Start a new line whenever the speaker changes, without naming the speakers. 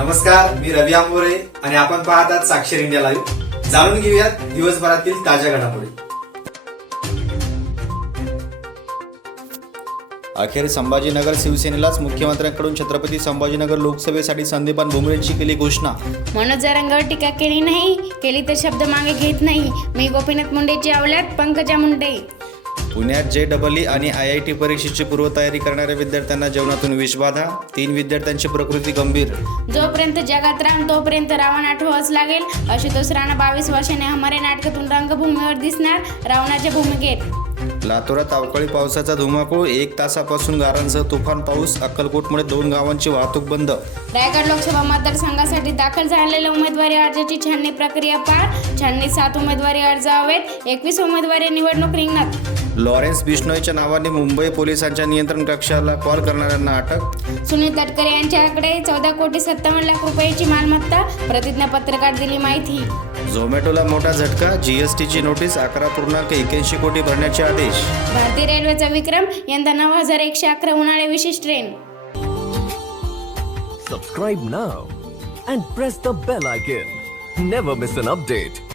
नमस्कार मी रवी आंबोरे आणि आपण पाहतात साक्षर इंडिया लाईव्ह. जाणून घेऊयात दिवसभरातील ताज्या घडामोडी. अखेर संभाजीनगर शिवसेनेलाच मुख्यमंत्र्यांकडून छत्रपती संभाजीनगर लोकसभेसाठी संदीपान भुमरेंची केली घोषणा.
मनोज जरांगावर टीका केली नाही केली तर शब्द मागे घेत नाही. मी गोपीनाथ मुंडेची आवल्यात पंकजा मुंडे.
पुण्यात जे डबल ई आणि आय आय टी परीक्षेची पूर्वतयारी करणाऱ्या विद्यार्थ्यांना जेवणातून विषबाधा तीन विद्यार्थ्यांची प्रकृती गंभीर.
जोपर्यंत जगात राम तोपर्यंत रावण आठवाच लागेल. आशुतोष राणा बावीस वर्षाने हमारे नाटकातून रंगभूमीवर दिसणार. रावणाच्या भूमिकेत.
लातूरात अवकाळी पावसाचा धुमाकूळ एक तासापासून गारांसह तुफान पाऊस अक्कलकोटमुळे दोन गावांची वाहतूक बंद.
रायगड लोकसभा मतदारसंघासाठी दाखल झालेल्या उमेदवारी अर्जाची छाननी प्रक्रिया पार. छाननीत सात उमेदवारी अर्ज हवेत. एकवीस उमेदवारी निवडणूक रिंगणात.
लॉरेन्स बिश्नोईच्या नावाने मुंबई पोलिसांच्या नियंत्रण कक्षाला कॉल करणाऱ्यांना अटक
सुनील तटकरे यांच्याकडे चौदा कोटी सत्तावन्न लाख रुपयाची मालमत्ता प्रतिज्ञापत्रकात दिली माहिती
झोमॅटोला मोठा झटका जीएसटीची नोटीस अकरा पूर्णांक एक्याऐंशी कोटी भरण्याचे आदेश
भारतीय रेल्वेचा विक्रम यंदा नऊ हजार एकशे अकरा उन्हाळी विशेष train
Subscribe now and press the bell icon. Never miss an update.